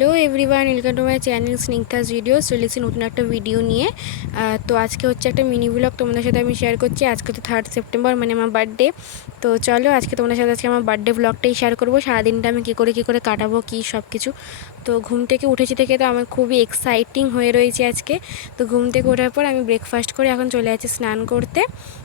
Hello everyone, welcome to my channel Snigdha's video. চলে এসেছি নতুন একটা ভিডিও নিয়ে। তো আজকে হচ্ছে একটা মিনি ব্লগ তোমাদের সাথে আমি শেয়ার করছি। আজকে তো 3rd সেপ্টেম্বর, মানে আমার বার্থডে। তো চলো আজকে তোমাদের সাথে আজকে আমার বার্থডে ব্লগটাই শেয়ার করবো। সারাদিনটা আমি কী করে কাটাবো, কী সব কিছু। তো ঘুম থেকে উঠেছি থেকে তো আমার খুবই এক্সাইটিং হয়ে রয়েছে আজকে। তো ঘুম থেকে ওঠার পর আমি ব্রেকফাস্ট করে এখন চলে যাচ্ছি স্নান করতে।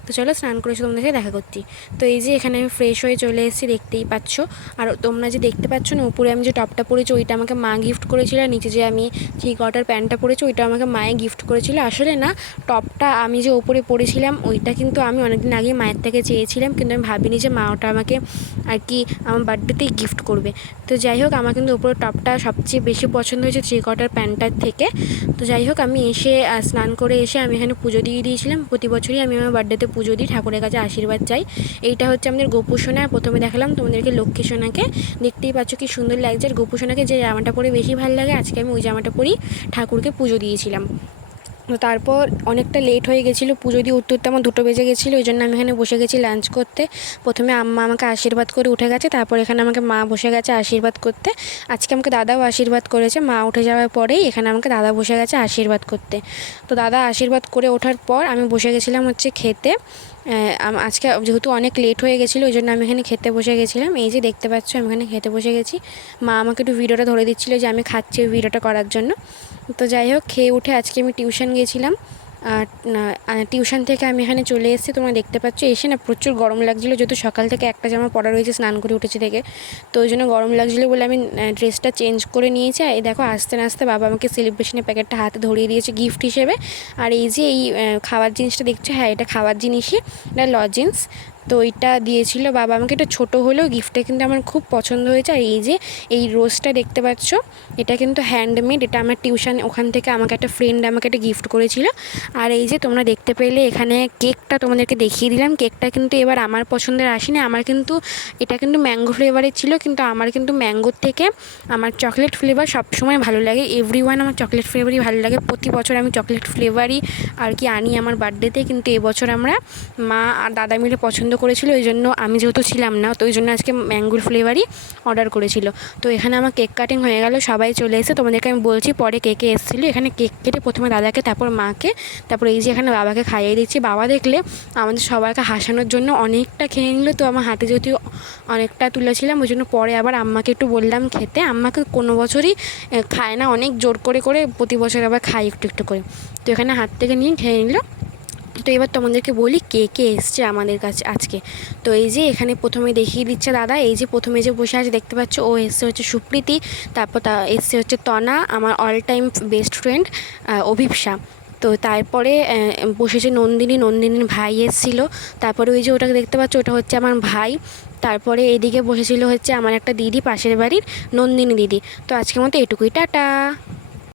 তো চলো স্নান করে এসে তোমাদের সাথে দেখা করছি। তো এই যে এখানে আমি ফ্রেশ হয়ে চলে এসেছি, দেখতেই পাচ্ছ। আর তোমরা যে দেখতে পাচ্ছ না, উপরে আমি যে টপটা পরেছি ওইটা আমাকে মা গিফট করেছিল। আর নিচে যে আমি 3/4 প্যান্টটা পরেছি ওইটা আমাকে মায়ে গিফট করেছিল। আসলে না, টপটা আমি যে ওপরে পরেছিলাম ওইটা কিন্তু আমি অনেকদিন আগে মায়ের থেকে চেয়েছিলাম, কিন্তু আমি ভাবিনি যে মা ওটা আমাকে আর কি আমার বার্থডেতেই গিফট করবে। তো যাই হোক, আমার কিন্তু ওপরে টপটা সবচেয়ে বেশি পছন্দ হয়েছে 3/4 প্যান্টটার থেকে। তো যাই হোক, আমি এসে স্নান করে এসে আমি এখানে পুজো দিয়ে দিয়েছিলাম। প্রতি বছরই আমি আমার বার্থডেতে পুজো দিই, ঠাকুরের কাছে আশীর্বাদ চাই। এইটা হচ্ছে আমাদের গোপু সোনা। প্রথমে দেখালাম তোমাদেরকে লক্ষ্মী সোনাকে, দেখতেই পাচ্ছ কি সুন্দর লাগছে। আর গোপু সোনাকে যে জামাটা পরে বেশি ভালো লাগে, আজকে আমি ওই জামাটা পরেই ঠাকুরকে পুজো দিয়েছিলাম। তো তারপর অনেকটা লেট হয়ে গেছিলো, পুজো দিয়ে উঠতে উঠতে আমার 2টো বেজে গেছিলো। ওই জন্য আমি এখানে বসে গেছি লাঞ্চ করতে। প্রথমে আম্মা আমাকে আশীর্বাদ করে উঠে গেছে, তারপর এখানে আমাকে মা বসে গেছে আশীর্বাদ করতে। আজকে আমাকে দাদাও আশীর্বাদ করেছে। মা উঠে যাওয়ার পরেই এখানে আমাকে দাদা বসে গেছে আশীর্বাদ করতে। তো দাদা আশীর্বাদ করে ওঠার পর আমি বসে গেছিলাম হচ্ছে খেতে। আজকে যেহেতু অনেক লেট হয়ে গেছিলো ওই জন্য আমি এখানে খেতে বসে গেছিলাম। এই যে দেখতে পাচ্ছ আমি এখানে খেতে বসে গেছি। মা আমাকে একটু ভিডিওটা ধরে দিচ্ছিলো যে আমি খাচ্ছি ওই ভিডিওটা করার জন্য। তো যাই হোক, খেয়ে উঠে আজকে আমি টিউশন গিয়েছিলাম। আর টিউশন থেকে আমি এখানে চলে এসেছি। তোমরা দেখতে পাচ্ছ এসে না প্রচুর গরম লাগছিলো, যেহেতু সকাল থেকে একটা জামা পরা রয়েছে স্নান করে উঠেছি থেকে। তো ওই জন্য গরম লাগছিলো বলে আমি ড্রেসটা চেঞ্জ করে নিয়েছি। আর এই দেখো আস্তে আস্তে বাবা আমাকে সেলিব্রেশনের প্যাকেটটা হাতে ধরিয়ে দিয়েছে গিফট হিসেবে। আর এই যে এই খাওয়ার জিনিসটা দেখছো, হ্যাঁ এটা খাওয়ার জিনিসই, এটা লজেন্স। তো এইটা দিয়েছিল বাবা আমাকে। এটা ছোটো হলেও গিফটটা কিন্তু আমার খুব পছন্দ হয়েছে। আর এই যে এই রোজটা দেখতে পাচ্ছ, এটা কিন্তু হ্যান্ডমেড। এটা আমার টিউশন ওখান থেকে আমাকে একটা ফ্রেন্ড আমাকে একটা গিফট করেছিল। আর এই যে তোমরা দেখতে পেলে এখানে কেকটা তোমাদেরকে দেখিয়ে দিলাম। কেকটা কিন্তু এবার আমার পছন্দের আসেনি। আমার কিন্তু এটা কিন্তু ম্যাঙ্গো ফ্লেভারের ছিল, কিন্তু আমার কিন্তু ম্যাঙ্গোর থেকে আমার চকলেট ফ্লেভার সবসময় ভালো লাগে। এভরিওয়ান আমার চকলেট ফ্লেভারই ভালো লাগে। প্রতি বছর আমি চকলেট ফ্লেভারই আর কি আনি আমার বার্থডেতে। কিন্তু এবছর আমরা মা আর দাদা মিলে পছন্দ করেছিল, ওই জন্য আমি যেহেতু ছিলাম না, তো ওই জন্য আজকে ম্যাঙ্গোর ফ্লেভারই অর্ডার করেছিল। তো এখানে আমার কেক কাটিং হয়ে গেল, সবাই চলে এসে তোমাদেরকে আমি বলছি পরে কেকে এসেছিলো। এখানে কেক কেটে প্রথমে দাদাকে, তারপর মাকে, তারপর এই যে এখানে বাবাকে খাইয়ে দিচ্ছি। বাবা দেখলে আমাদের সবাইকে হাসানোর জন্য অনেকটা খেয়ে নিল। তো আমার হাতে যেহেতু অনেকটা তুলেছিলাম ওই জন্য পরে আবার আম্মাকে একটু বললাম খেতে। আম্মাকে কোনো বছরই খায় না, অনেক জোর করে প্রতি বছর আবার খাই একটু একটু করে। তো এখানে হাত থেকে নিয়ে খেয়ে নিল। তো এবার তোমাদেরকে বলি কে কে এসছে আমাদের কাছে আজকে। তো এই যে এখানে প্রথমে দেখিয়ে দিচ্ছে দাদা, এই যে প্রথমে যে বসে আছে দেখতে পাচ্ছ, ও এসছে হচ্ছে সুপ্রীতি। তারপর এসছে হচ্ছে তনা, আমার অল টাইম বেস্ট ফ্রেন্ড অভিপসা। তো তারপরে বসেছে নন্দিনীর ভাই এসেছিল। তারপরে ওই যে ওটাকে দেখতে পাচ্ছ, ওটা হচ্ছে আমার ভাই। তারপরে এদিকে বসেছিল হচ্ছে আমার একটা দিদি পাশের বাড়ির, নন্দিনী দিদি। তো আজকের মতো এটুকুই, টাটা।